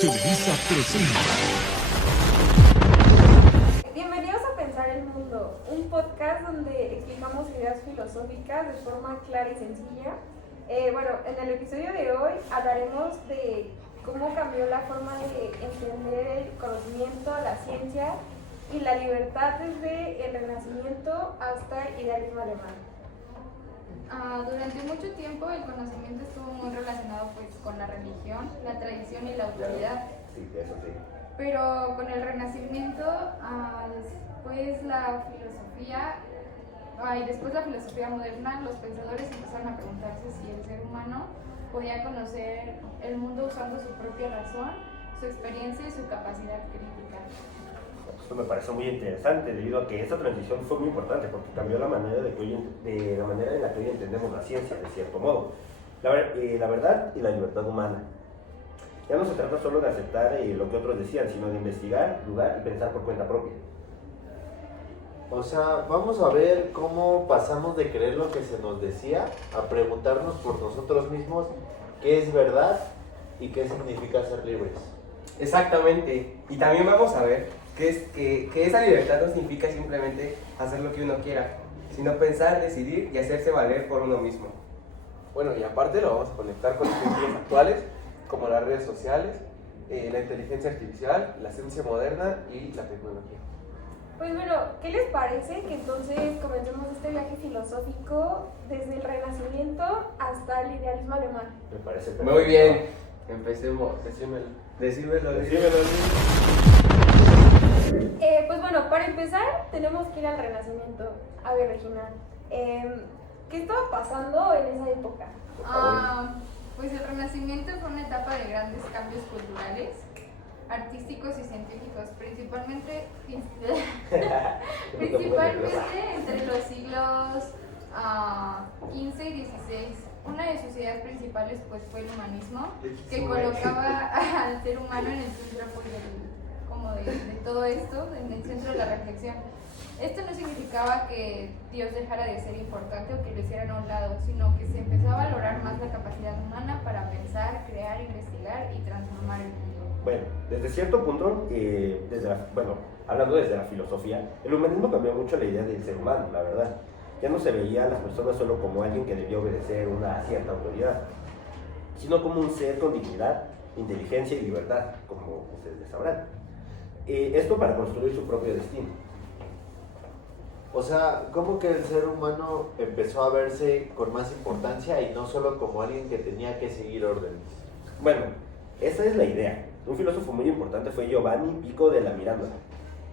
Televisa presenta. Bienvenidos a Pensar el Mundo, un podcast donde explicamos ideas filosóficas de forma clara y sencilla. En el episodio de hoy hablaremos de cómo cambió la forma de entender el conocimiento, la ciencia y la libertad desde el Renacimiento hasta el idealismo alemán. Durante mucho tiempo el conocimiento estuvo muy relacionado con la religión, la tradición y la autoridad. Sí, eso sí. Pero con el Renacimiento, después la filosofía moderna, los pensadores empezaron a preguntarse si el ser humano podía conocer el mundo usando su propia razón, su experiencia y su capacidad crítica. Esto me parece muy interesante debido a que esa transición fue muy importante porque cambió la manera de la manera en la que hoy entendemos la ciencia, de cierto modo. La verdad y la libertad humana. Ya no se trata solo de aceptar lo que otros decían, sino de investigar, dudar y pensar por cuenta propia. O sea, vamos a ver cómo pasamos de creer lo que se nos decía a preguntarnos por nosotros mismos qué es verdad y qué significa ser libres. Exactamente, y también vamos a ver que esa libertad no significa simplemente hacer lo que uno quiera, sino pensar, decidir y hacerse valer por uno mismo. Bueno, y aparte lo vamos a conectar con ejemplos actuales como las redes sociales, la inteligencia artificial, la ciencia moderna y la tecnología. Pues bueno, ¿qué les parece que entonces comencemos este viaje filosófico desde el Renacimiento hasta el idealismo alemán? Me parece perfecto. Muy bien, empecemos. Decímelo. Decímelo. Para empezar tenemos que ir al Renacimiento. A ver, Regina, ¿qué estaba pasando en esa época? Pues el Renacimiento fue una etapa de grandes cambios culturales, artísticos y científicos, principalmente entre los siglos XV y XVI. Una de sus ideas principales fue el humanismo, que colocaba al ser humano en el centro de todo esto, en el centro de la reflexión. Esto no significaba que Dios dejara de ser importante o que lo hicieran a un lado, sino que se empezó a valorar más la capacidad humana para pensar, crear, investigar y transformar el mundo. Bueno, desde cierto punto, hablando desde la filosofía, el humanismo cambió mucho la idea del ser humano, la verdad. Ya no se veía a las personas solo como alguien que debía obedecer una cierta autoridad, sino como un ser con dignidad, inteligencia y libertad, como ustedes sabrán. Esto para construir su propio destino. O sea, ¿cómo que el ser humano empezó a verse con más importancia y no solo como alguien que tenía que seguir órdenes? Bueno, esa es la idea. Un filósofo muy importante fue Giovanni Pico della Mirandola.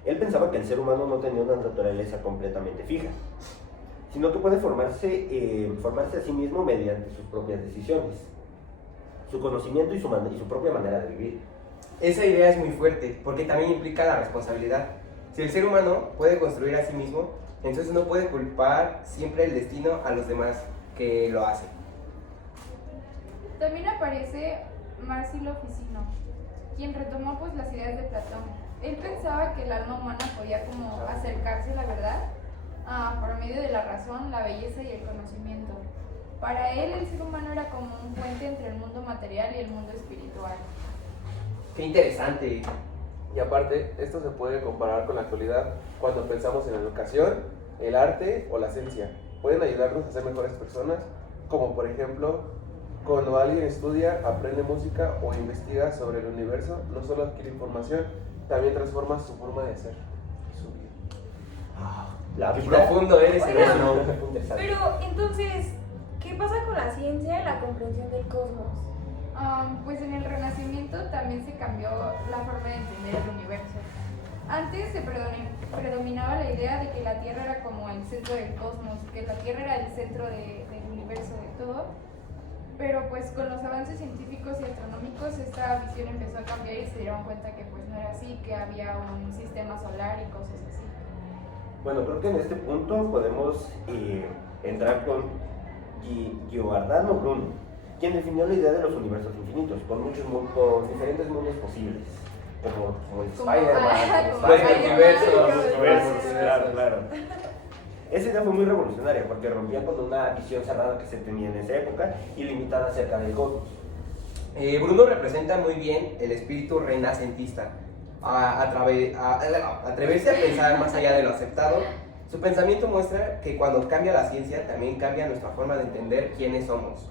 Él pensaba que el ser humano no tenía una naturaleza completamente fija, sino que puede formarse a sí mismo mediante sus propias decisiones, su conocimiento y su propia manera de vivir. Esa idea es muy fuerte, porque también implica la responsabilidad. Si el ser humano puede construir a sí mismo, entonces no puede culpar siempre el destino a los demás que lo hacen. También aparece Marsilio Ficino, quien retomó las ideas de Platón. Él pensaba que el alma humana podía acercarse a la verdad por medio de la razón, la belleza y el conocimiento. Para él el ser humano era como un puente entre el mundo material y el mundo espiritual. ¡Qué interesante! Y aparte, esto se puede comparar con la actualidad cuando pensamos en la educación, el arte o la ciencia. Pueden ayudarnos a ser mejores personas, como por ejemplo, cuando alguien estudia, aprende música o investiga sobre el universo, no solo adquiere información, también transforma su forma de ser y su vida. ¡Qué profundo eres, hermano! Pero entonces, ¿qué pasa con la ciencia y la comprensión del cosmos? Pues en el Renacimiento también se cambió la forma de entender el universo. Antes se predominaba la idea de que la Tierra era como el centro del cosmos, que la Tierra era el centro del universo, de todo. Pero con los avances científicos y astronómicos esta visión empezó a cambiar y se dieron cuenta que no era así, que había un sistema solar y cosas así. Bueno, creo que en este punto podemos entrar con Giordano Bruno, quien definió la idea de los universos infinitos, con diferentes mundos posibles, como el Spider-Man, como los Spider-Man, universos, claro. Esa idea fue muy revolucionaria porque rompía con una visión cerrada que se tenía en esa época y limitada acerca del cosmos. Bruno representa muy bien el espíritu renacentista. Atreverse a pensar más allá de lo aceptado. Su pensamiento muestra que cuando cambia la ciencia, también cambia nuestra forma de entender quiénes somos.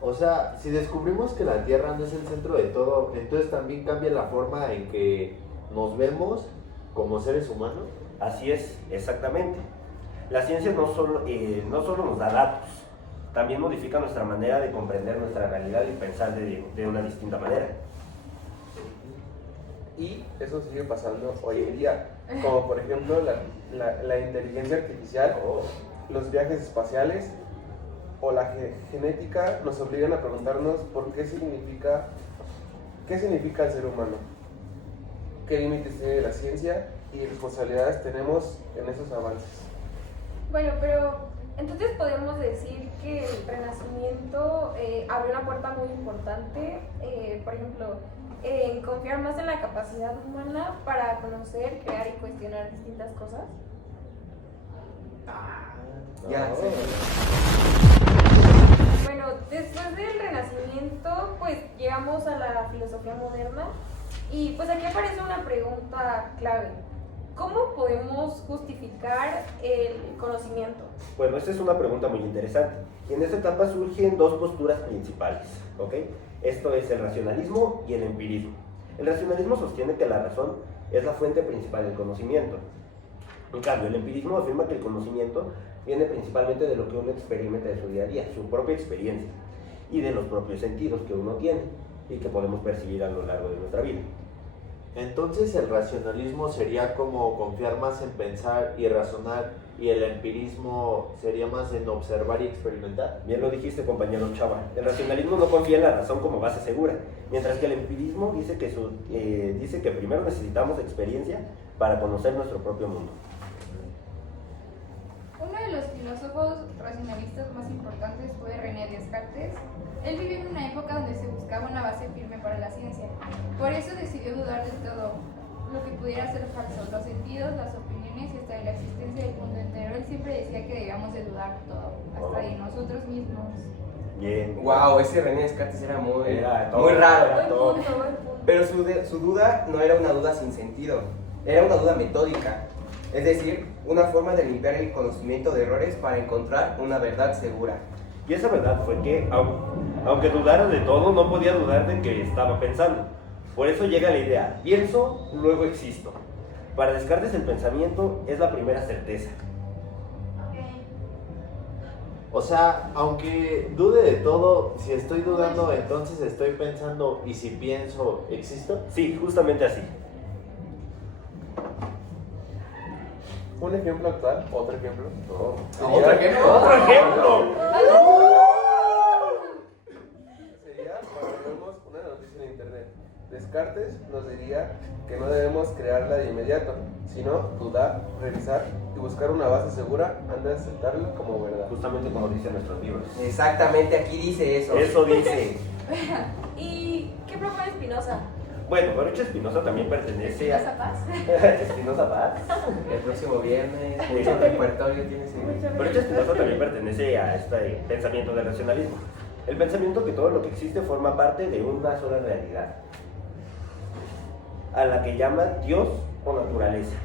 O sea, si descubrimos que la Tierra no es el centro de todo, entonces también cambia la forma en que nos vemos como seres humanos. Así es, exactamente. La ciencia no solo nos da datos, también modifica nuestra manera de comprender nuestra realidad y pensar de una distinta manera. Y eso sigue pasando hoy en día, como por ejemplo la inteligencia artificial, los viajes espaciales o la genética nos obligan a preguntarnos qué significa el ser humano, qué límites tiene la ciencia y responsabilidades tenemos en esos avances. Bueno, pero entonces podemos decir que el Renacimiento abrió una puerta muy importante, por ejemplo, en confiar más en la capacidad humana para conocer, crear y cuestionar distintas cosas. Ya, sí. Bueno, después del Renacimiento, pues llegamos a la filosofía moderna y pues aquí aparece una pregunta clave. ¿Cómo podemos justificar el conocimiento? Bueno, esta es una pregunta muy interesante. Y en esta etapa surgen dos posturas principales, ¿ok? Esto es el racionalismo y el empirismo. El racionalismo sostiene que la razón es la fuente principal del conocimiento. En cambio, el empirismo afirma que el conocimiento viene principalmente de lo que uno experimenta de su día a día, su propia experiencia, y de los propios sentidos que uno tiene y que podemos percibir a lo largo de nuestra vida. Entonces el racionalismo sería como confiar más en pensar y razonar, y el empirismo sería más en observar y experimentar. Bien lo dijiste, compañero Chava. El racionalismo no confía en la razón como base segura, mientras que el empirismo dice que primero necesitamos experiencia para conocer nuestro propio mundo. Uno de los filósofos racionalistas más importantes fue René Descartes. Él vivió en una época donde se buscaba una base firme para la ciencia. Por eso decidió dudar de todo lo que pudiera ser falso, los sentidos, las opiniones y hasta de la existencia del mundo entero. Él siempre decía que debíamos de dudar todo, hasta de nosotros mismos. Bien. Wow, ese René Descartes era muy raro. Buen punto, buen punto. Pero su duda no era una duda sin sentido, era una duda metódica. Es decir, una forma de limpiar el conocimiento de errores para encontrar una verdad segura. Y esa verdad fue que, aunque dudara de todo, no podía dudar de que estaba pensando. Por eso llega la idea, pienso, luego existo. Para Descartes el pensamiento es la primera certeza. O sea, aunque dude de todo, si estoy dudando, entonces estoy pensando, y si pienso, ¿existo? Sí, justamente así. Un ejemplo actual, otro ejemplo. ¿Otro ejemplo? ¡Otro ejemplo! Sería cuando vemos una noticia en internet. Descartes nos diría que no debemos crearla de inmediato, sino dudar, revisar y buscar una base segura antes de aceptarla como verdad. Justamente como dicen nuestros libros. Exactamente, aquí dice eso. Eso dice. ¿Y qué propone Spinoza? Bueno, Baruch Spinoza también pertenece ¿Esa a... paz? Spinoza Paz. El próximo viernes, mucho repertorio tiene ese. Baruch Spinoza también pertenece a este pensamiento del racionalismo. El pensamiento que todo lo que existe forma parte de una sola realidad, a la que llama Dios o naturaleza.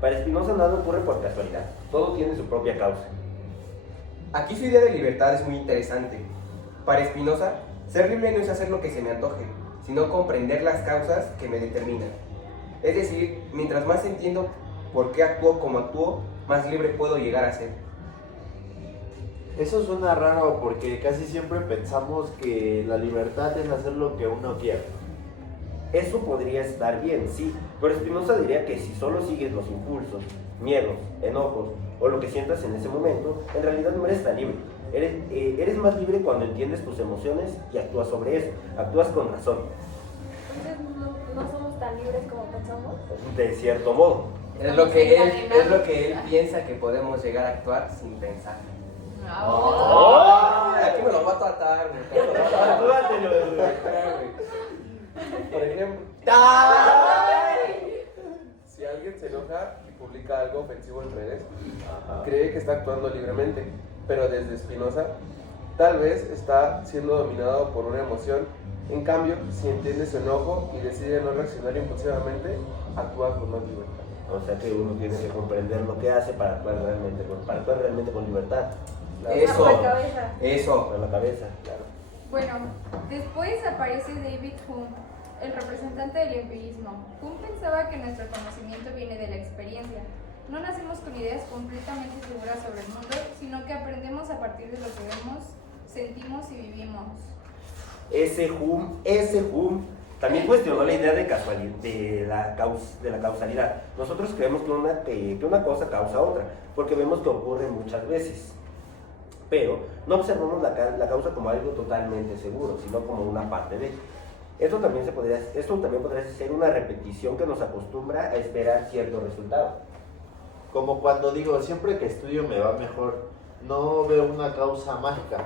Para Spinoza nada ocurre por casualidad, todo tiene su propia causa. Aquí su idea de libertad es muy interesante. Para Spinoza, ser libre no es hacer lo que se me antoje, sino comprender las causas que me determinan. Es decir, mientras más entiendo por qué actúo como actúo, más libre puedo llegar a ser. Eso suena raro porque casi siempre pensamos que la libertad es hacer lo que uno quiere. Eso podría estar bien, sí, pero Spinoza diría que si solo sigues los impulsos, miedos, enojos o lo que sientas en ese momento, en realidad no eres tan libre. Eres más libre cuando entiendes tus emociones y actúas sobre eso, actúas con razón. Entonces no somos tan libres como pensamos. De cierto modo. Es lo que él piensa que podemos llegar a actuar sin pensar. Oh. Aquí me lo va a tratar, Por ejemplo, si alguien se enoja y publica algo ofensivo en redes, cree que está actuando libremente, pero desde Spinoza, Tal vez está siendo dominado por una emoción. En cambio, si entiende su enojo y decide no reaccionar impulsivamente, actúa con más libertad. O sea que uno tiene que comprender lo que hace para actuar realmente con libertad. Eso. Con la cabeza. Eso. Con la cabeza, claro. Bueno, después aparece David Hume, el representante del empirismo. Hume pensaba que nuestro conocimiento viene de la experiencia. No nacemos con ideas completamente seguras sobre el mundo, sino que aprendemos a partir de lo que vemos, sentimos y vivimos. Ese Hume también cuestionó la idea de la causalidad. Nosotros creemos que una cosa causa otra, porque vemos que ocurre muchas veces. Pero no observamos la causa como algo totalmente seguro, sino como una parte de. Esto también podría ser una repetición que nos acostumbra a esperar cierto resultado. Como cuando digo, siempre que estudio me va mejor, no veo una causa mágica,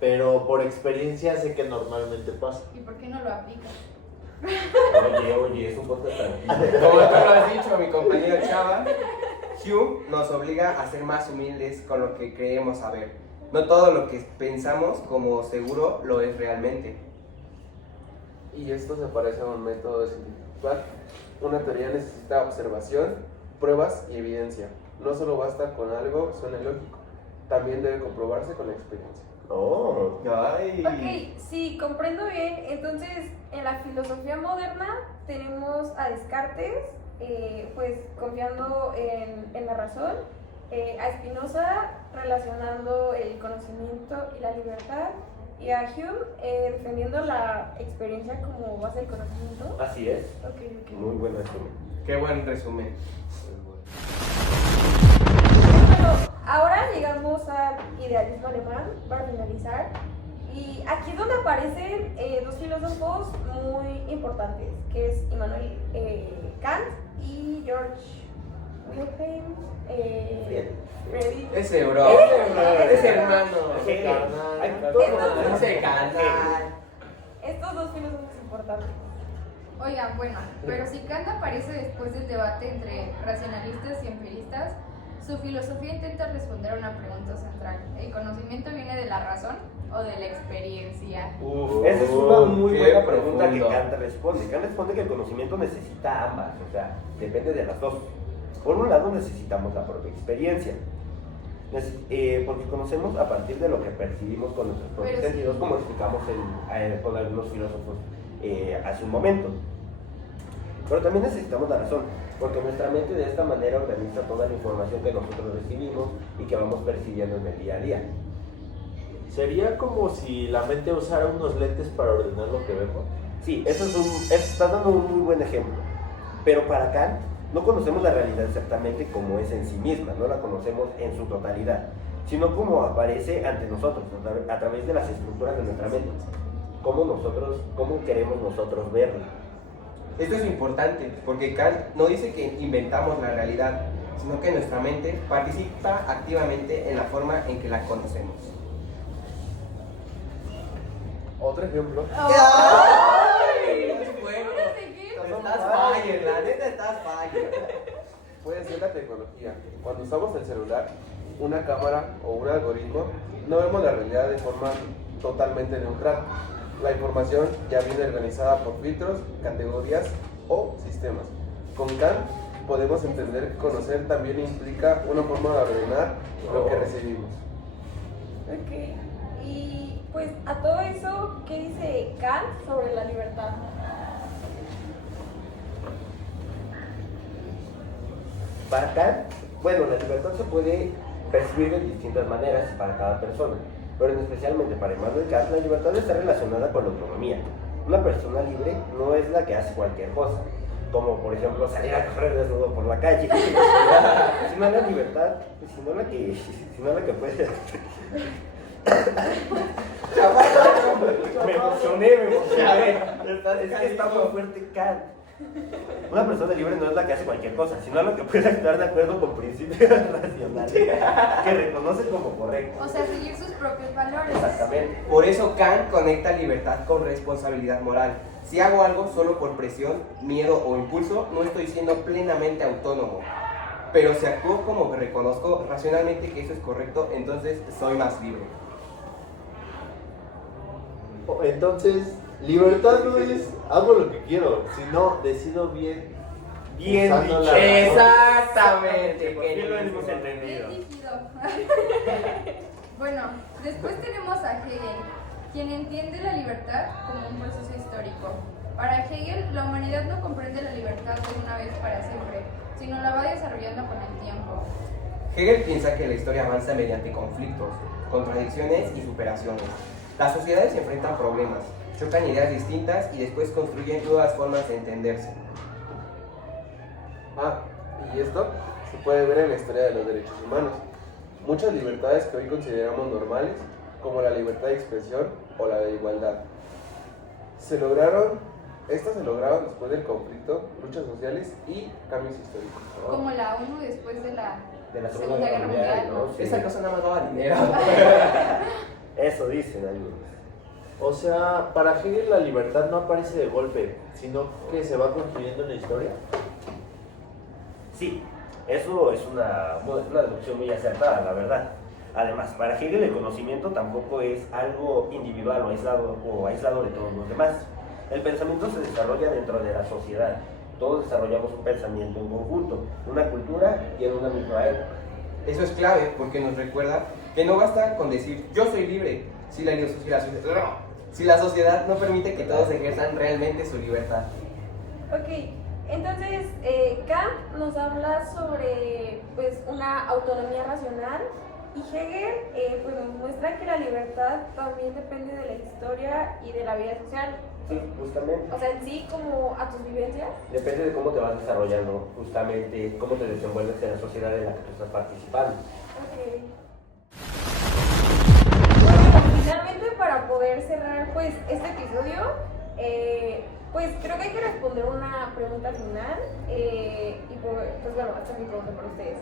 pero por experiencia sé que normalmente pasa. ¿Y por qué no lo aplicas? Oye, es un podcast tranquilo. Como tú lo has dicho, mi compañero Chava, Hume nos obliga a ser más humildes con lo que creemos saber. No todo lo que pensamos como seguro lo es realmente. Y esto se parece a un método científico. Una teoría necesita observación, pruebas y evidencia. No solo basta con algo suene lógico, también debe comprobarse con la experiencia. Oh. Ay. Ok, si comprendo bien, entonces en la filosofía moderna tenemos a Descartes, pues confiando en la razón, a Spinoza relacionando el conocimiento y la libertad, y a Hume defendiendo la experiencia como base del conocimiento. Así es. Ok. Muy buen resumen. Qué buen resumen. Bueno, ahora llegamos al idealismo alemán para finalizar. Y aquí es donde aparecen dos filósofos muy importantes, que es Immanuel Kant y George Wilhelm Friedrich. Ese bro. Ese hermano. Ese canal. Estos dos filósofos importantes. Oigan, bueno, pero si Kant aparece después del debate entre racionalistas y empiristas, su filosofía intenta responder a una pregunta central. ¿El conocimiento viene de la razón o de la experiencia? Esa es una muy qué buena pregunta profundo. que Kant responde. Kant responde que el conocimiento necesita ambas, o sea, depende de las dos. Por un lado necesitamos la propia experiencia, porque conocemos a partir de lo que percibimos con nuestros propios Pero sí. sentidos, como explicamos con algunos filósofos hace un momento. Pero también necesitamos la razón, porque nuestra mente de esta manera organiza toda la información que nosotros recibimos y que vamos percibiendo en el día a día. Sería como si la mente usara unos lentes para ordenar lo que vemos. Sí, estás dando un muy buen ejemplo. Pero para Kant, no conocemos la realidad exactamente como es en sí misma, no la conocemos en su totalidad, sino como aparece ante nosotros, a través de las estructuras de nuestra mente. Cómo queremos nosotros verla. Esto es importante porque Kant no dice que inventamos la realidad, sino que nuestra mente participa activamente en la forma en que la conocemos. Otro ejemplo, ¡Ay! Bueno, ¿De qué? estás fire, la neta estás fire. puede ser la tecnología. Cuando usamos el celular, una cámara o un algoritmo, no vemos la realidad de forma totalmente neutral. La información ya viene organizada por filtros, categorías o sistemas. Con Kant podemos entender que conocer también implica una forma de ordenar lo que recibimos. Ok. Y pues a todo eso, ¿qué dice Kant sobre la libertad? Para Kant, bueno, la libertad se puede percibir de distintas maneras para cada persona, pero especialmente para Immanuel Kant, la libertad está relacionada con la autonomía. Una persona libre no es la que hace cualquier cosa, como por ejemplo salir a correr desnudo por la calle, sino la libertad, sino la que puede. Me emocioné. Es que está muy fuerte Kant. Una persona libre no es la que hace cualquier cosa, sino la que puede actuar de acuerdo con principios racionales que reconoce como correctos. O sea, seguir sus propios valores. Exactamente. Por eso Kant conecta libertad con responsabilidad moral. Si hago algo solo por presión, miedo o impulso, no estoy siendo plenamente autónomo. Pero si actúo como que reconozco racionalmente que eso es correcto, entonces soy más libre. Entonces, libertad no es hago lo que quiero, sino decido bien. Bien usando dicho. la razón. Exactamente. Por fin lo hemos Bien entendido. líquido. Bueno, después tenemos a Hegel, quien entiende la libertad como un proceso histórico. Para Hegel, la humanidad no comprende la libertad de una vez para siempre, sino la va desarrollando con el tiempo. Hegel piensa que la historia avanza mediante conflictos, contradicciones y superaciones. Las sociedades se enfrentan a problemas, chocan ideas distintas y después construyen nuevas formas de entenderse. Y esto se puede ver en la historia de los derechos humanos. Muchas libertades que hoy consideramos normales, como la libertad de expresión o la de igualdad, estas se lograron después del conflicto, luchas sociales y cambios históricos. Como la ONU después de la Segunda Guerra Mundial, ¿no? Sí. Esa cosa nada más daba dinero. Eso dicen algunos. O sea, para Hegel la libertad no aparece de golpe, sino que se va construyendo en la historia. Sí, eso es una deducción muy acertada, la verdad. Además, para Hegel el conocimiento tampoco es algo individual o aislado de todos los demás. El pensamiento se desarrolla dentro de la sociedad. Todos desarrollamos un pensamiento en conjunto, una cultura y en una misma época. Eso es clave porque nos recuerda que no basta con decir yo soy libre si la sociedad no permite que todos ejerzan realmente su libertad. Ok, entonces Kant nos habla sobre pues una autonomía racional y Hegel pues nos muestra que la libertad también depende de la historia y de la vida social. Sí, justamente. O sea, en sí, como a tus vivencias. Depende de cómo te vas desarrollando, justamente cómo te desenvuelves en la sociedad en la que tú estás participando. Ok. Bueno, finalmente para poder cerrar pues este episodio, pues creo que hay que responder una pregunta final pues bueno, esta es mi pregunta para ustedes.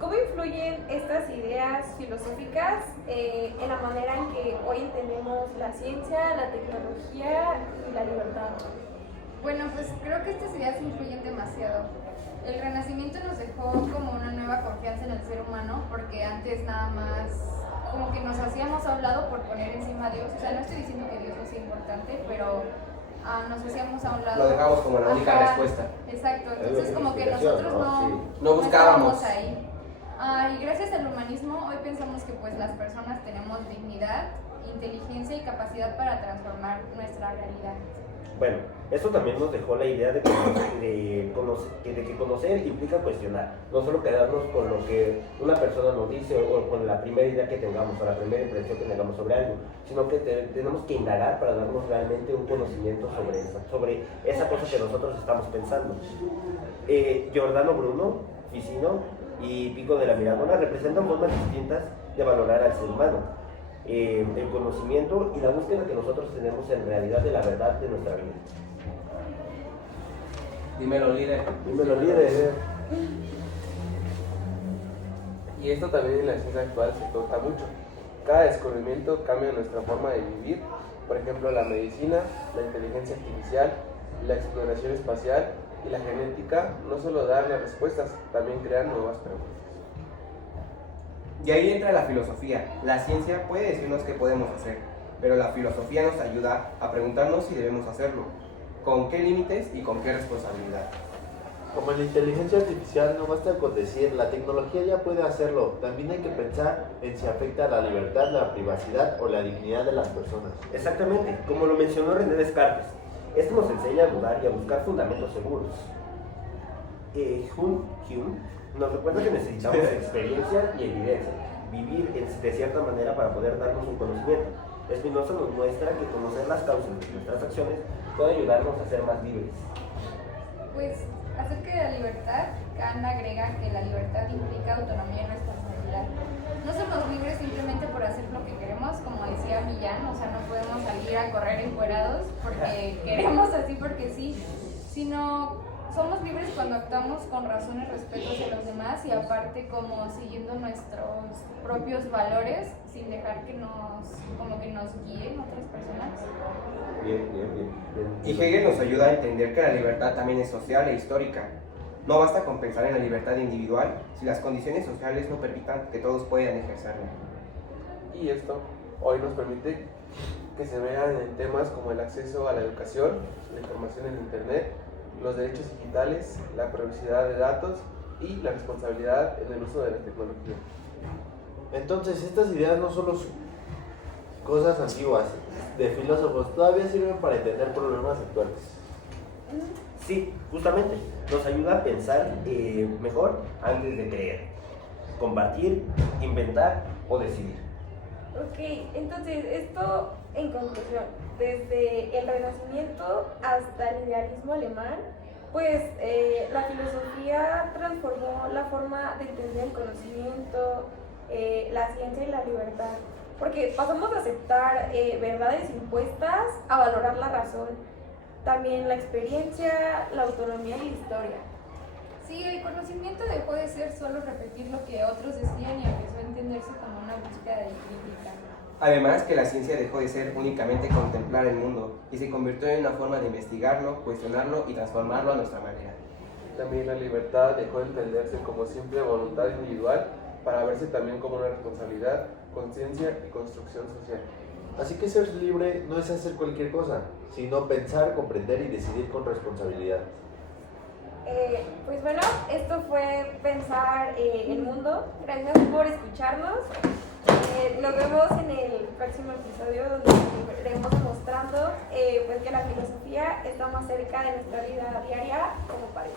¿Cómo influyen estas ideas filosóficas en la manera en que hoy entendemos la ciencia, la tecnología y la libertad? Bueno, pues creo que estas ideas influyen demasiado. El Renacimiento nos dejó como una nueva confianza en el ser humano, porque antes nada más como que nos hacíamos a un lado por poner encima a Dios. O sea, no estoy diciendo que Dios no sea importante, pero nos hacíamos a un lado. Lo dejamos como la única respuesta. Exacto, entonces como que Investigación, nosotros ¿no? Sí. No buscábamos. estábamos ahí. Y gracias al humanismo hoy pensamos que pues las personas tenemos dignidad, inteligencia y capacidad para transformar nuestra realidad. Bueno, esto también nos dejó la idea de que conocer implica cuestionar, no solo quedarnos con lo que una persona nos dice o con la primera idea que tengamos o la primera impresión que tengamos sobre algo, sino que tenemos que indagar para darnos realmente un conocimiento sobre esa cosa que nosotros estamos pensando. Giordano Bruno, Ficino y Pico de la Mirandola representan formas distintas de valorar al ser humano. El conocimiento y la búsqueda que nosotros tenemos en realidad de la verdad de nuestra vida. Dímelo, líder. Dímelo, líder. Y esto también en la ciencia actual se toca mucho. Cada descubrimiento cambia nuestra forma de vivir. Por ejemplo, la medicina, la inteligencia artificial, la exploración espacial y la genética no solo dan las respuestas, también crean nuevas preguntas. Y ahí entra la filosofía. La ciencia puede decirnos qué podemos hacer, pero la filosofía nos ayuda a preguntarnos si debemos hacerlo, con qué límites y con qué responsabilidad. Como en la inteligencia artificial no basta con decir la tecnología ya puede hacerlo, también hay que pensar en si afecta a la libertad, la privacidad o la dignidad de las personas. Exactamente, como lo mencionó René Descartes, esto nos enseña a dudar y a buscar fundamentos seguros. Hume nos recuerda que necesitamos experiencia y evidencia, vivir de cierta manera para poder darnos un conocimiento. Spinoza nos muestra que conocer las causas de nuestras acciones puede ayudarnos a ser más libres. Pues acerca de la libertad, Kant agrega que la libertad implica autonomía y responsabilidad. No somos libres simplemente por hacer lo que queremos, como decía Millán, o sea, no podemos salir a correr encuerados porque queremos así porque sí, sino somos libres cuando actuamos con razón y respeto hacia los demás y aparte como siguiendo nuestros propios valores sin dejar que nos guíen otras personas. Bien. Y Hegel nos ayuda a entender que la libertad también es social e histórica. No basta con pensar en la libertad individual si las condiciones sociales no permitan que todos puedan ejercerla. Y esto hoy nos permite que se vean en temas como el acceso a la educación, la información en Internet, los derechos digitales, la privacidad de datos y la responsabilidad en el uso de la tecnología. Entonces, estas ideas no solo son cosas antiguas de filósofos, todavía sirven para entender problemas actuales. Sí, justamente, nos ayuda a pensar mejor antes de creer, compartir, inventar o decidir. Ok, entonces esto en conclusión, desde el Renacimiento hasta el idealismo alemán, pues la filosofía transformó la forma de entender el conocimiento, la ciencia y la libertad, porque pasamos de aceptar verdades impuestas a valorar la razón, también la experiencia, la autonomía y la historia. Sí, el conocimiento dejó de ser solo repetir lo que otros decían y empezó a entenderse como una búsqueda de crítica. Además que la ciencia dejó de ser únicamente contemplar el mundo y se convirtió en una forma de investigarlo, cuestionarlo y transformarlo a nuestra manera. También la libertad dejó de entenderse como simple voluntad individual para verse también como una responsabilidad, conciencia y construcción social. Así que ser libre no es hacer cualquier cosa, sino pensar, comprender y decidir con responsabilidad. Pues bueno, esto fue Pensar el Mundo. Gracias por escucharnos. Nos vemos en el próximo episodio donde iremos mostrando pues que la filosofía está más cerca de nuestra vida diaria como parece.